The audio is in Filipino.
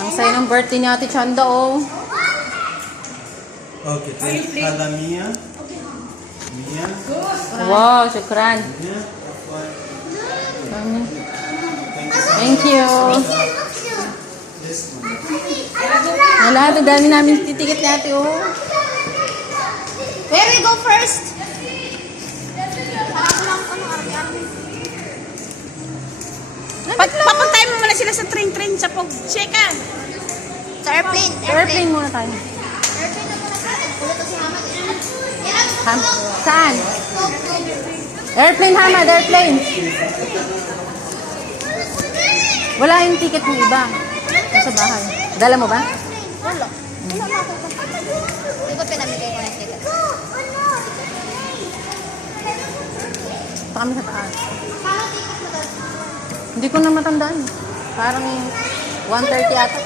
Ang saya ng birthday ni Ate Chanda, oh. Okay, thank you. Hala Mia. Mia. Wow, syukran. Mia. Thank you. This one. Wala, ang dami namin titikit ni Ate, oh. Where we go first? Papuntay mo muna sila sa train sa Pogcheka. Sa airplane. Airplane muna tayo. Airplane na muna tayo. Pulo to si Hamad. Saan? Airplane, Hamad, airplane. Wala yung ticket ng iba. Nasa bahay. Dala mo ba? Wala. Wala na ako. Hindi ko pinamigay ko ng ticket. Ito kami sa taas. Hindi ko na matandaan. Parang 1:30 ata.